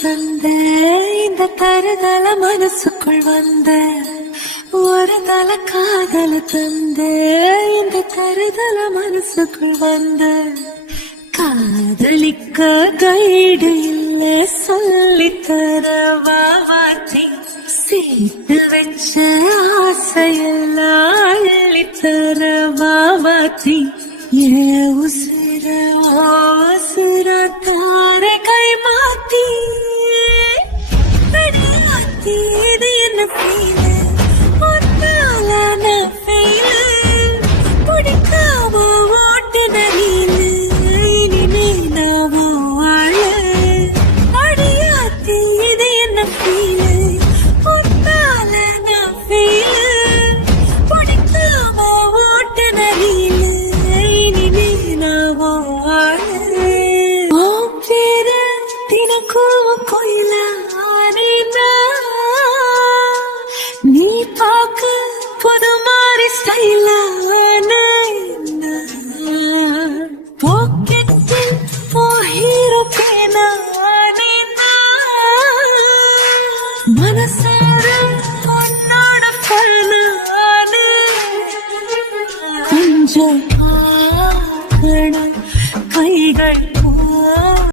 தந்த இந்த தருதல மனசுக்குள் வந்த ஒரு தல காதல தந்த இந்த தருதல மனசுக்குள் வந்த காதலிக்க கைடு இல்ல சொல்லித்தர வாவாத்தி சீட்டு வச்ச ஆசையெல்லாம் அள்ளித்தர வாவாத்தி ஏ உசிர உசிர தார கை மாத்தி அடியாத்தி இது என்ன ஃபீல் ஒன்னாலான ஃபீல் பிடிக்காம ஓட்டு நரீல் இனிமே நாவோ வாழ அடியாத்தி இது என்ன ஃபீல் ஒன்னாலான ஃபீல் பிடிக்காம ஓட்டு நரீல் இனிமே நாவோ வாழ ஓ பேர தினக்கும் கோயில நீ பாக்க புது மாதிரி ஸ்டைலான பாக்கெட்டில் ஹீரோ பேனா மனசு